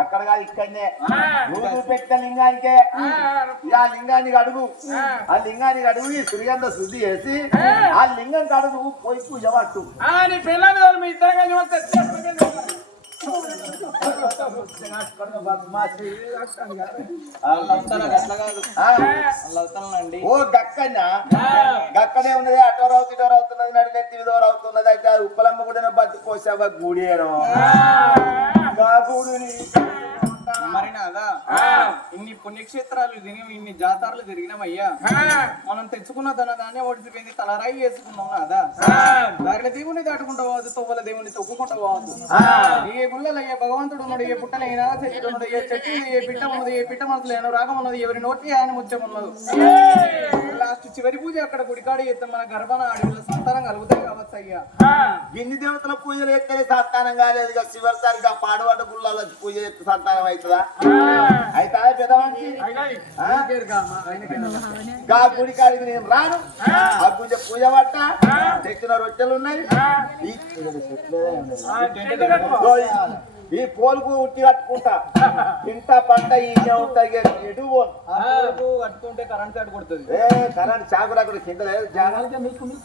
అక్కడ కాదు ఇక్కడనే నువ్వు పెట్టిన లింగానికే ఆ లింగానికి అడుగు ఆ లింగానికి అడుగు ఈ సూర్యంత శుద్ధి చేసి ఆ లింగం కాడు నువ్వు పోయి పూజ పట్టు మీ ఇద్దరు ఓ గక్కన్నా గక్కనే ఉన్నది అటోరవుతు ఇటోరు అవుతున్నది నడినెత్తి ఇదోరు అవుతున్నది అయితే ఉప్పలమ్మ కూడా బతుకోసావా గూడేరో గూడుని మరి నాదా ఇన్ని పుణ్యక్షేత్రాలు తిరిగి ఇన్ని జాతరలు తిరిగినామయ్యా మనం తెచ్చుకున్న ధనాన్ని ఒడిసిపోయింది తలరాయి వేసుకున్నాం నాదా దారిని దేవుని దాటుకుంటా పోవద్దు తొవ్వల దేవుని తొక్కుకుంటా పోవద్దు ఏ గుళ్ళలో ఏ భగవంతుడు ఉన్నాడు ఏ పుట్టలైనా చెట్టు ఉన్నది ఏ చెట్టు ఏ పిట్ట ఉన్నది ఏ పిట్ట మనసులు ఏమో రాగం ఉన్నది ఎవరి నోటి ఆయన ముత్యం ఉన్నది లాస్ట్ చివరి పూజ అక్కడ గుడికాడు చేస్తే మన గర్భన అడవుల సంతానం కలుగుతాయి కావచ్చు అయ్యా గిన్ని దేవతల పూజలు ఎత్తే సంతానం కాలేదు చివరిసారిగా పాడువాడ గుళ్ళలో పూజ చేస్తే సంతానం అవుతుందా అయితే పెద్దవాడికి గా గుడి కాడికి నేను రాను ఆ పూజ పట్ట తెచ్చిన రొట్టెలు ఉన్నాయి ఈ పోలుకు ఉట్టి కట్టుకుంటా ఇంట పంట ఈయన ఉంటాయి ఎటు కట్టుకుంటే కరెంట్ షాట్ కొడుతుంది కరెంట్ చాకులు అక్కడ కింద లేదు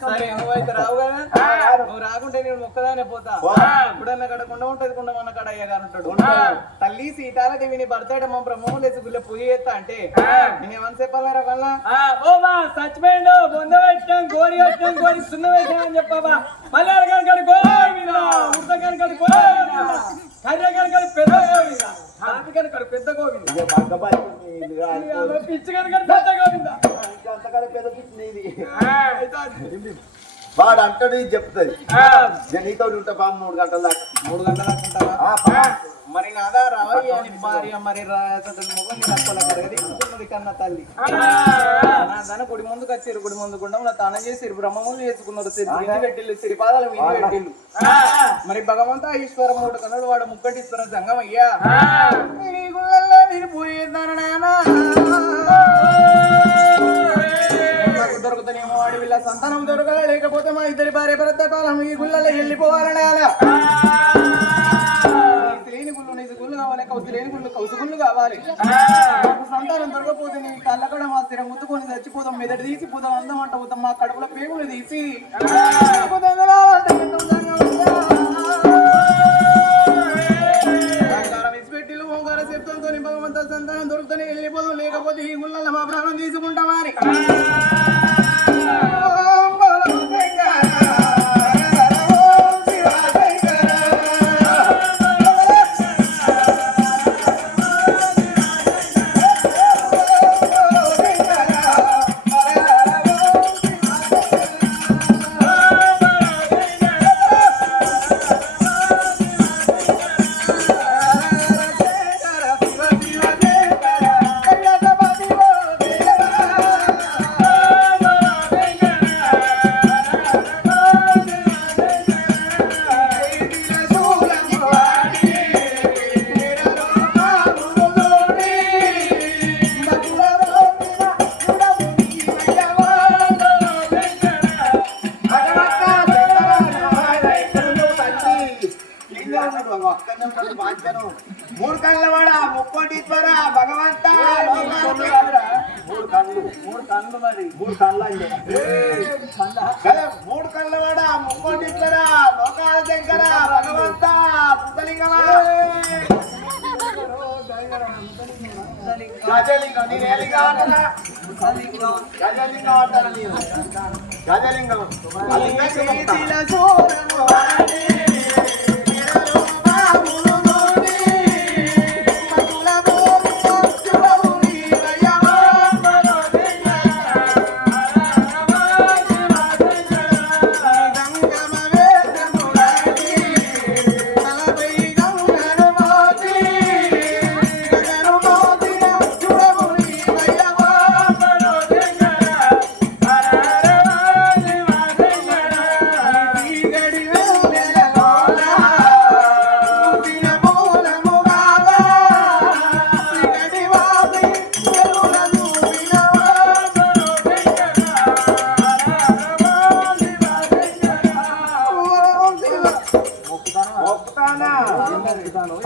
సరే నువ్వైతే రావు కదా నువ్వు రాకుంటే నేను మొక్కదానే పోతా ఇప్పుడన్నా కడ కుండ ఉంటది కుండ మన కడ అయ్యగా ఉంటాడు తల్లి సీతాలదేవిని భర్తేట మా బ్రహ్మం లేసి గుళ్ళ పూజ చేస్తా అంటే నేనేమని చెప్పాలరా వల్ల చచ్చిపోయిండు బొంద పెట్టాం గోరి పెట్టాం గోరి సున్న వేసాం అని చెప్పావా మళ్ళీ కనుక పెద్ద గోవింద కనుక పెద్ద గోవింద పిచ్చి కనుక పెద్ద గోవింద వాడు అంటాడు చెప్తుంది నీతో ఉంటా బా 3 గంటల దాకా 3 గంటల దాకా మరి నాదా రావయ్య భార్య మరి మొగని తప్పలది కన్న తల్లి దాని గుడి ముందుకు వచ్చారు గుడి ముందు గుండం తానం చేసి బ్రహ్మములు చేసుకున్నారు పెట్టిల్లు సిరిపాదాల మీద పెట్టిల్లు మరి భగవంత ఈశ్వరం 3 కన్నుడు వాడు ముక్కటీశ్వరం సంగం అయ్యా మీరు పోయేద్దాను నానా దొరుకుతానేమో వాడి వీళ్ళ సంతానం దొరకాల లేకపోతే మా ఇద్దరి భార్య భర్త కాలం ఈ గుళ్ళలో వెళ్ళిపోవాలని అలా లేని గుళ్ళు నీకు గుళ్ళు కావాలి కౌసు లేని గుళ్ళు కౌసు గుళ్ళు కావాలి సంతానం దొరకపోతే నీ కళ్ళ కూడా మా స్థిరం ముత్తుకొని చచ్చిపోతాం మెదడు తీసి పోతాం అందం అంట పోతాం మా కడుపులో పేగులు తీసి ఇసిపెట్టిలు ఓంకార శబ్దంతో భగవంత సంతానం దొరుకుతానే వెళ్ళిపోతాం లేకపోతే ఈ గుళ్ళల్లో మా ప్రాణం తీసుకుంటామని మూడు కళ్ళ వాడ ముక్కోటీశ్వర భగవంత మూడు కళ్ళ వాడ ముక్కోటీశ్వర లోకాల శంకర భగవంత పుత్తలింగమా గజలింగం నేను ఏ లింగం అంటారా గజలింగం అంటారా నేను గజలింగం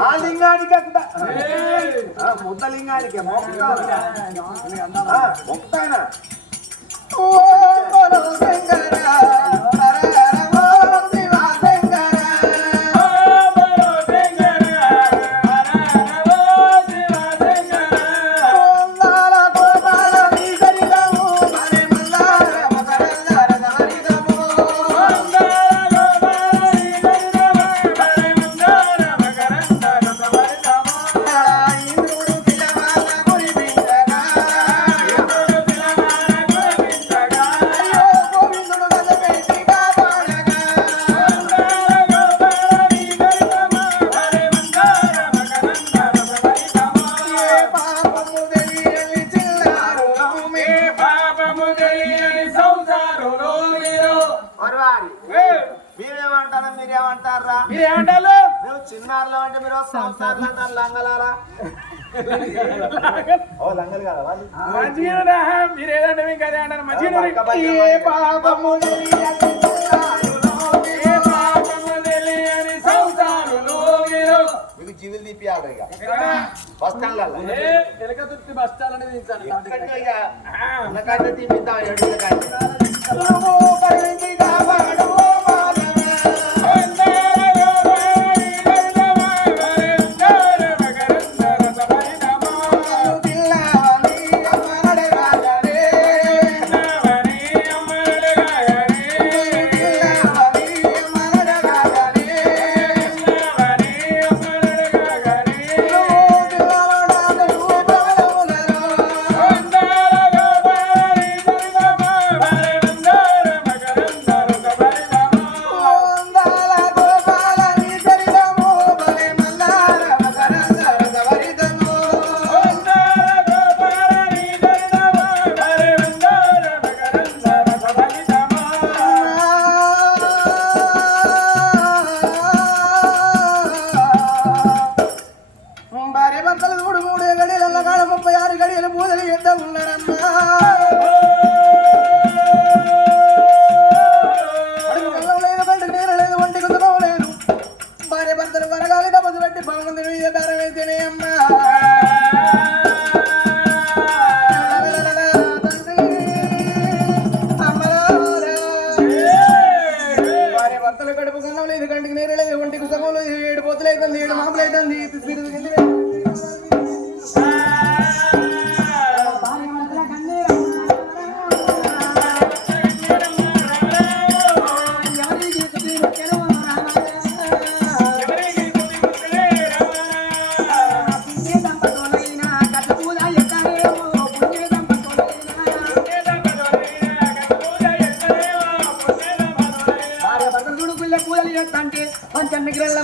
ఆ లింగానికి ముద్దలింగానికి మొక్కుతానా ఈ వారి మీరేమంటారా మీరేమంటారా మీరేమంటారు మేము చిన్నారులు అంటే మీరు సంసారాలు అంటారు లంగలారా ఓ లంగలు కదా వాళ్ళు మంచిగా మీరు ఏదంటే మీకు అదే అంటారు మంచిగా ఏ పాపము తెలియని సంసారులు మీరు మీకు జీవులు తీపియాలి ఇక బస్ స్టాండ్లలో ఎలక తుర్తి బస్ స్టాండ్ అనేది ఉన్నకాయ తీపిద్దాం ఎడుకాయ భార్య భర్తలు 3 గడియల కాడ 36 గడియల పూజలు చేద్దాం ఉన్నారమ్మా లేదు బండి నీరు లేదు ఒంటి కుదరం లేదు భార్య భర్తలు వరగాలి తపస్సు పెట్టి భగవంతుని మీద దారం వేస్తేనే అమ్మా భార్య భర్తలు కడుపు కన్నం లేదు కంటికి నీరు లేదు ఒంటికి సగం 7 పోతులు అవుతుంది 7 మామూలు అవుతుంది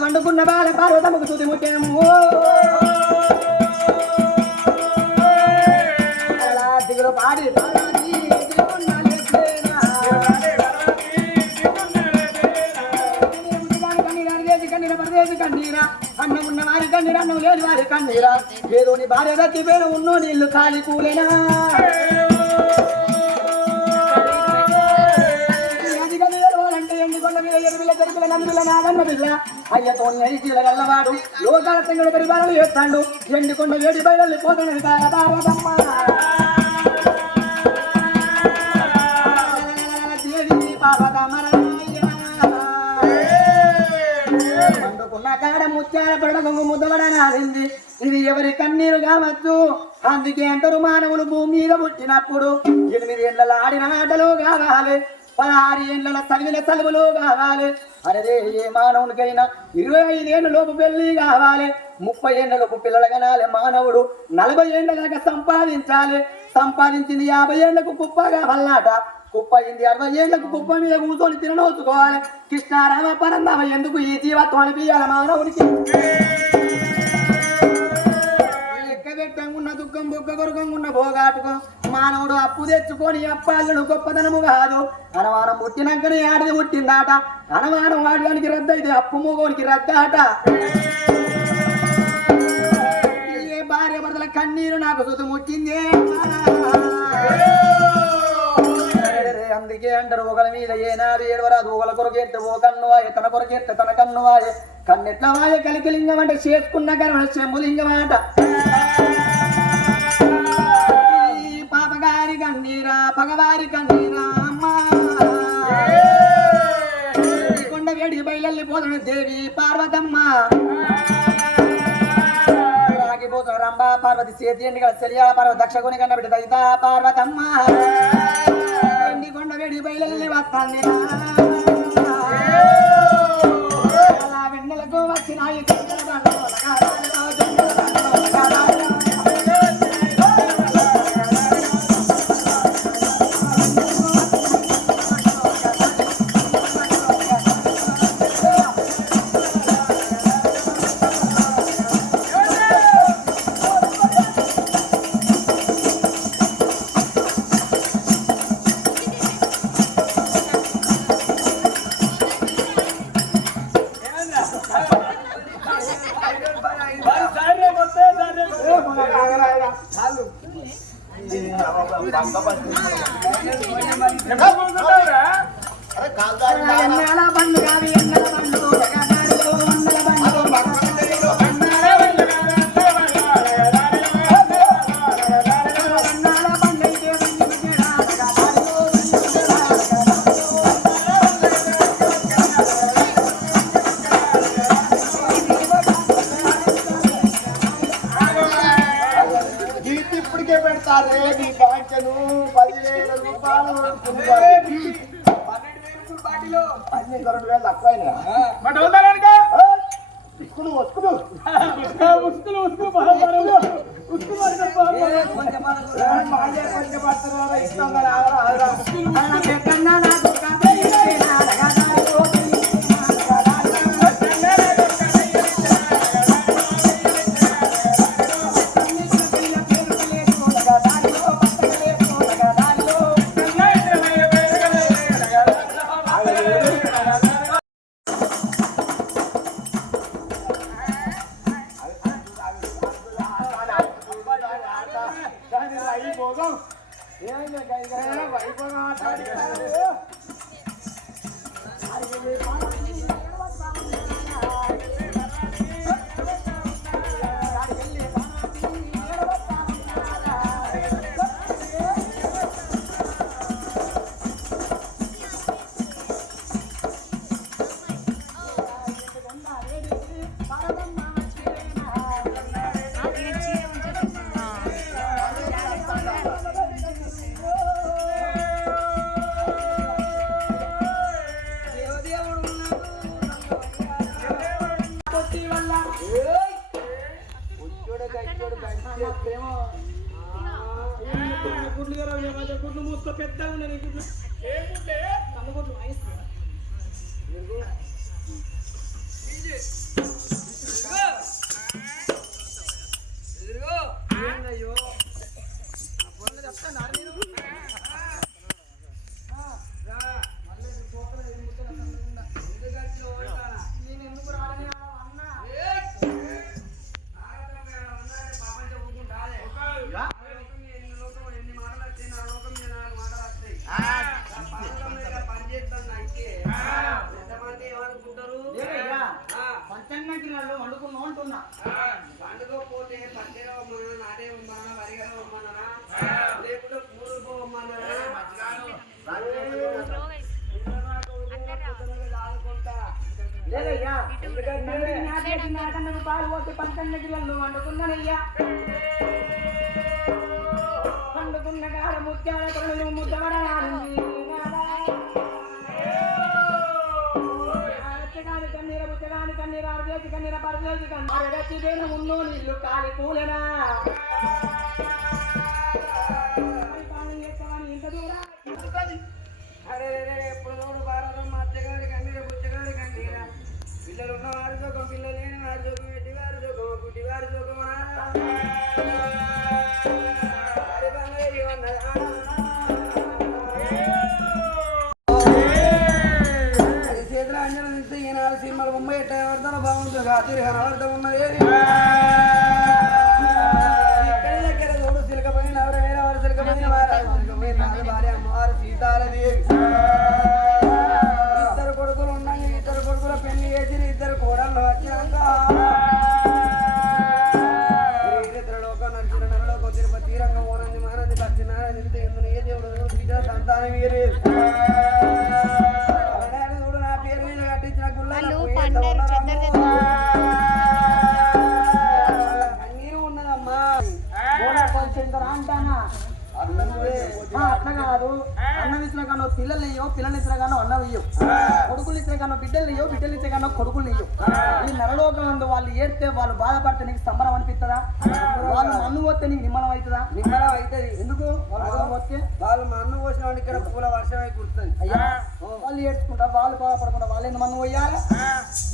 వండుకున్న బాల పార్వతమ్మకు తుది ముఖ్యము దిగులు పాడి కన్నీరా అన్నం ఉన్న వారి కన్నీరా అన్నం లేని వారి కన్నీరా ఏదోని భార్య గట్టి పేరు ఉన్నో నీళ్లు ఖాళీ కూలేనా అయ్యతో గల్లవాడు లోకాల సంగడి పరిపాలన చేస్తాడు ఎండుకొండ వేడి బయలు పోతున్నాడు పార్వతమ్మ పండుకున్న కాడ ముత్యాల పడ కొంగు ముద్దబడనాలింది ఇది ఎవరి కన్నీరు కావచ్చు అందుకే అంటారు మానవులు భూమి మీద పుట్టినప్పుడు 8 ఏళ్ళ ఆడిన ఆటలు కావాలి 16 ఏళ్ళ చదివిన చదువులు కావాలి అరే ఏ మానవునికైనా 25 ఏళ్ళ లోపు పెళ్లి కావాలి 30 ఏళ్ళ లోపు పిల్లలు కనాలి మానవుడు 40 ఏళ్ళ దాకా సంపాదించాలి సంపాదించింది 50 ఏళ్లకు కుప్పగా వల్లాట కుప్ప అయింది 60 ఏళ్లకు కుప్ప మీద కూర్చొని తిననోచుకోవాలి కృష్ణారామ పరందామ ఎందుకు ఈ జీవత్వం అనిపించాలి మానవునికి ఉన్న దుఃఖం బొగ్గ కొరకంగున్న భోగాటుకో మానవుడు అప్పు తెచ్చుకొని అప్పాలను గొప్పదనము కాదు అనమానం పుట్టినాకనే ఆడిది పుట్టిందాట అనమానం వాడడానికి రద్దయితే అప్పు మూగోనికి రద్దాట ఏ భార్య భర్తల కన్నీరు నాకు సుతు ముట్టిందే అందుకే అంటారు ఒకరి మీద ఏనాడు ఏడవరాదు ఒకల కొరకెట్టు ఓ కన్నువాయే తన కొరకెట్టు తన కన్నువాయే కన్నెట్ల వాయ కలికలింగం అంటే చేసుకున్న కర్మ చెంబులింగం అంట పాపగారి కన్నీరా పగవారి కన్నీరా అమ్మా కొండ వేడి బయలల్లి పోతున్న దేవి పార్వతమ్మ రాగిపోతున్న రంభ పార్వతి చేతి ఎండి చెలియా పార్వతి దక్షకుని కన్న బిడ్డ దయిత పార్వతమ్మ ఎండి కొండ వేడి బయలల్లి వస్తాంది వెన్నెలకు వచ్చినాయి పార్టీలో అన్ని 2,000 తక్కువైనా మా డోల్దారానికా ఉస్కులు ఉస్కులు ఉస్కులు ఉస్కులు పడతారు ఉస్కులు పడతారు కొంచెం మాదే కొంచెం పడతారు ఇష్టం కదా ఆగరా ఎక్కడన్నా నాకు గుడ్లు మూసుకో పెద్దగా ఉన్నాయి గుడ్లు కన్నుగుడ్లు పండుగపోతే పట్టేలో అమ్మన్నా నాటే ఉమ్మన్నా వరిగలో ఉమ్మన్నా లేకుంటే పూలు పోమ్మన్నా లేదయ్యా పాలు పోతే 12 కిలోలు వండుకున్నానయ్యా వండుకున్న కాడ ముత్యాల కొడుకు ముద్దబడాలి కన్నీర ముచ్చగాని కన్నీర అరచేసి కన్నీర పరచేసి కన్నీరచి దేని ముందు నీళ్ళు కాలి పూలనా ఇంత దూరం అరే ఎప్పుడు చూడు భారతం మచ్చగాడి కన్నీర బుచ్చగాడి కన్నీర పిల్లలు ఉన్న వారి సుఖం పిల్లలు లేని వారి సుఖం ఎట్టి వారి సుఖం గుడ్డి వారి సుఖం చేతుల అంజనం ఇస్తే ఈనాడు సినిమాలు ముంబై ఎట్లా ఎవరితో బాగుంటుంది తిరిగి అర్థం ఉన్నది ఇక్కడ దగ్గర చూడు సిలకపోయిన ఎవరు వేరే వారు సిలకపోయిన వారు భార్య అమ్మవారు సీతాలదేవి ఇద్దరు కొడుకులు ఉన్నాయి ఇద్దరు కొడుకుల పెళ్లి చేసి ఇద్దరు కోడళ్ళు వచ్చాక లోకం నడిచిన నరలోకం తిరుపతి తీరంగం ఓనంది మానంది పచ్చినారాయణ ఎందుకు ఏ దేవుడు బిడ్డ సంతానం ఏరేది చూడు నా పేరు మీద కట్టించిన గుళ్ళ కన్నీరు ఉన్నదమ్మా అంటానా అట్లా కాదు అన్నం ఇచ్చిన కన్నా పిల్లలు ఇయ్యో పిల్లలు ఇచ్చిన కన్నా అన్నం ఇయ్యవు కొడుకులు ఇచ్చిన కన్నా బిడ్డలు ఇయ్యో బిడ్డలు ఇచ్చిన కన్నా కొడుకులు ఇయ్యవు ఈ నరలోకం వాళ్ళు ఏడితే వాళ్ళు బాధపడితే నీకు సంబరం అనిపిస్తుందా వాళ్ళు మన్ను పోతే నీకు నిమ్మలం అవుతుందా నిమ్మలం అవుతుంది ఎందుకు వాళ్ళు పోతే వాళ్ళు మన్ను పోసిన వాడికి ఇక్కడ పూల వర్షం అయి కుడుతుంది అయ్యా వాళ్ళు ఏడ్చుకుంటా వాళ్ళు బాధపడకుండా వాళ్ళు ఎందుకు మన్ను పోయాలి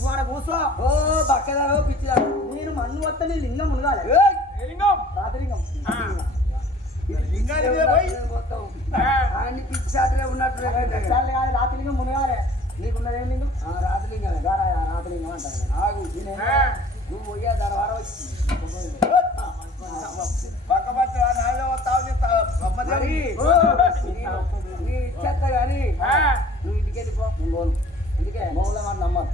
వాడ కూర్చో ఓ బక్కదారో పిచ్చిదారో నేను మన్ను వస్తే నీ లింగం మునగాలి రాత్రిలింగం ఉన్నట్టు రాత్రిలింగం మునగాలి నీకున్నది ఏం లింగం రాత్రిలింగం రాత్రిలింగం అంటారు ఆగు నువ్వు పోయా దాని వారం నేను ఇచ్చేస్తా కానీ నువ్వు ఇంటికి వెళ్ళిపో పోను అందుకే మౌలం అని నమ్మదు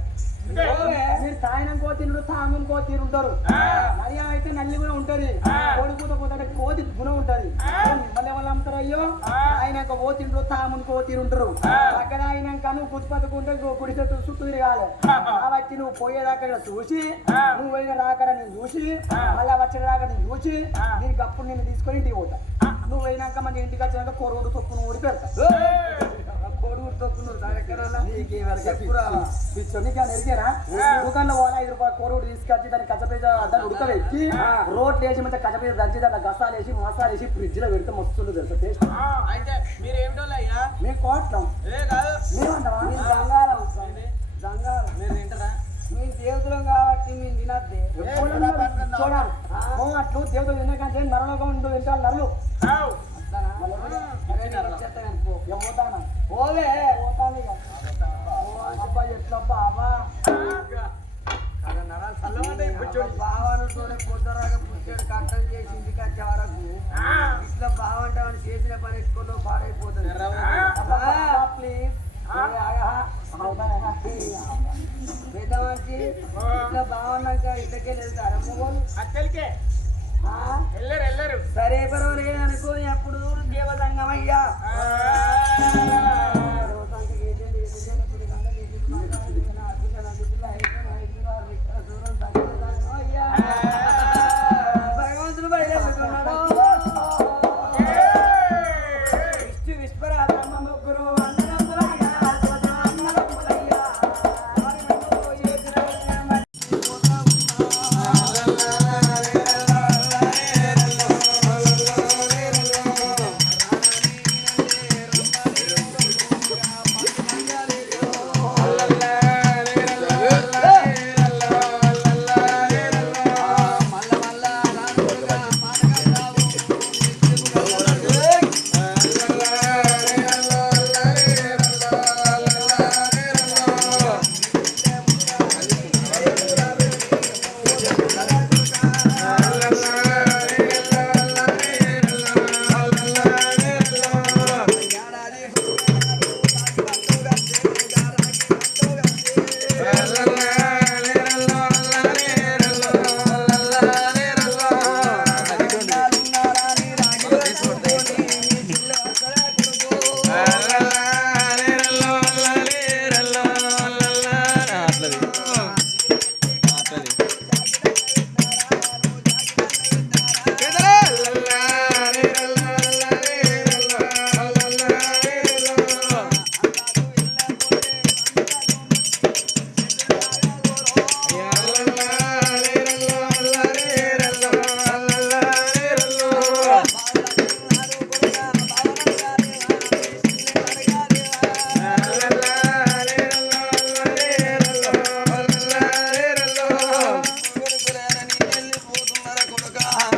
మీరు తాయినం కోతిరు తామం కోతిరు ఉంటారు నయ్య అయితే నల్లి కూడా ఉంటది కోడిపూత పోతే కోతి గుణం ఉంటది మిమ్మల్ని ఎవరు అమ్ముతారు అయ్యో ఆయనక పోతిండ్రు తాముని కోతిరు ఉంటారు అక్కడ అయినాక నువ్వు గుర్తుపట్టుకుంటే గుడి చుట్టూ తిరగాలి వచ్చి నువ్వు పోయేదాకా చూసి నువ్వు పోయిన రాకడ నేను చూసి మళ్ళా వచ్చిన రాకడ నేను చూసి దీనికి అప్పుడు నేను తీసుకొని ఇంటికి పోతా నువ్వు పోయినాక మన ఇంటికి వచ్చినాక కొడుగుడు తొక్కును ఊడి పెడతా కొడుగుడు ఎరిగారా దుకాణంలో పోవాలి 5 రూపాయల కోరుడు తీసుకొచ్చి దాన్ని కచ్చపేజ దాన్ని ఉడకబెట్టి రోట్లు వేసి మంచిగా కచ్చపేజ దంచి దాంట్లో గసాలు వేసి మసాలా వేసి ఫ్రిడ్జ్ లో పెడితే మస్తు తెలుసా టేస్ట్. అయితే మీరు ఏమిటో అయ్యా మేము కోట్లం ఏ కాదు మేమంటావా జంగారం జంగారం మీరు తింటారా మీ దేవతలం కాబట్టి మేము తినద్దే చూడాలి అట్లు దేవతలు తినకంటే నరలోకం ఉంటూ తింటారు నరలు ఓవే పోతాను ఇక అబ్బా ఎట్లా బావా బావనుతోనే పొద్దురాగా పుట్టాడు కట్టలు చేసి ఇంటికి వచ్చే వరకు ఇట్లా బావంటామని చేసిన పని ఎట్టుకుల్లో పాడైపోతుంది ప్లీజ్ పెద్ద మనిషి ఇట్లా బాగున్నాక ఇళ్ళకే వెళ్తారా మొగోళ్ళు అక్కడికే వెళ్ళరు సరే పర్వాలేదు అనుకోని అప్పుడు దేవతంగం అయ్యా భగవంతుడు బయలుదేరుతున్నాడు విశ్వరా బ్రహ్మ ముగ్గురు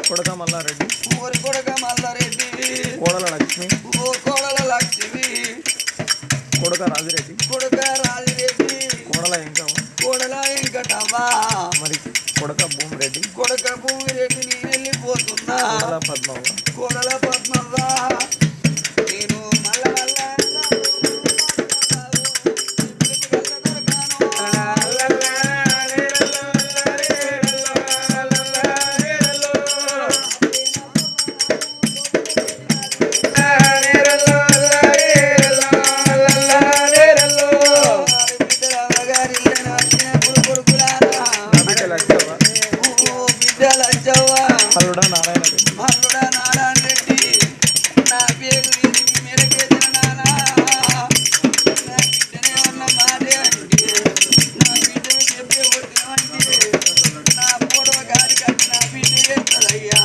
కొడక మల్లారెడ్డి ఊరి కొడక మల్లారెడ్డి కోడల లక్ష్మి కోడల లక్ష్మి కొడక రాజిరెడ్డి కొడక రాజిరెడ్డి కోడల వెంకమ్మ కోడల వెంకటమ్మ మరి కొడక భూమిరెడ్డి కొడక భూమిరెడ్డి నేను వెళ్ళిపోతున్నా కోడల పద్మవ్వ కోడల పద్మవ్వ నేను మల్ల మల్ల అల్లుడా నారాయణ రెడ్డి అల్లుడా నారాయణ రెడ్డి నా పేరు తీసి నీ మెరకేసిన నానా నా బిడ్డనే ఉన్న మాటే అంటే నా బిడ్డని చెప్పే వద్దామంటే నా పొడవ గాడి కట్టి నా బిడ్డ ఎత్తదయ్యా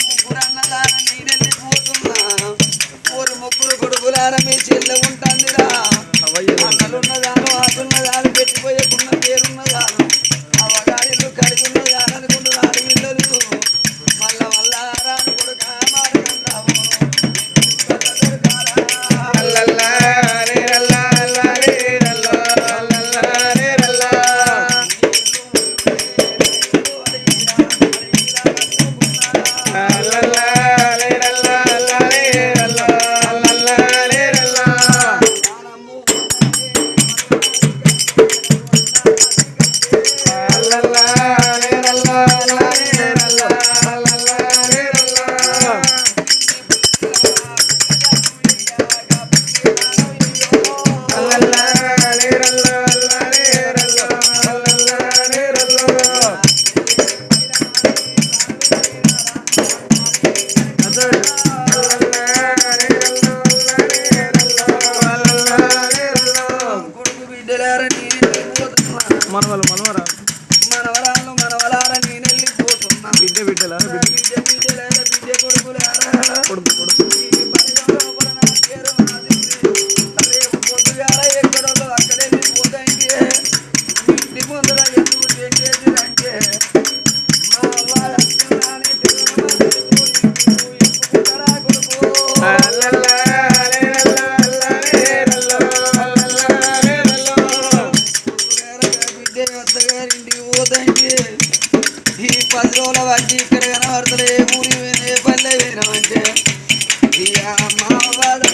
ముగ్గురన్నలార నేనెళ్ళిపోతున్నా ఊరు ముగ్గురు కొడుకులార మీ చెల్లె ఉంటుందిరా అన్నలున్నదాను ఆకున్నదాను పెట్టిపోయకున్న పేరున్నదాను అవగాడిలు కలిగి ఉన్నదాను అనుకుంటున్నారు పిల్లలు మళ్ళా మళ్ళా రాను కొడుక మారకండావు బిడ్డలారా నేను వెళ్ళిపోతున్నా మనవరాలు నేను వెళ్ళిపోతున్నా బిడ్డ కొడుకులారా రేపు పొద్దుగాల ఎక్కడో అక్కడే వెళ్ళిపోతాయి ఇంటి ముందర ఎందుకు చేసేదంటే మా వాళ్ళ అత్తగారింటికి పోతాయి ఈ 10 రోజుల వచ్చి ఇక్కడ కనబడతలే ఊరి ఏ పల్లె పోయినామంటే ఇక మా వాడు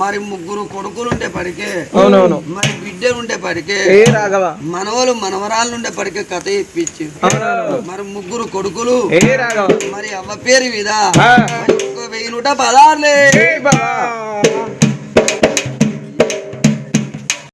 మరి ముగ్గురు కొడుకులుండే పడికే అవునవును మరి బిడ్డలుండే పడికే మనవలు మనవరాళ్ళు ఉండే పడికే కథ ఇప్పించి మరి ముగ్గురు కొడుకులు మరి అవ్వ పేరు మీద 1016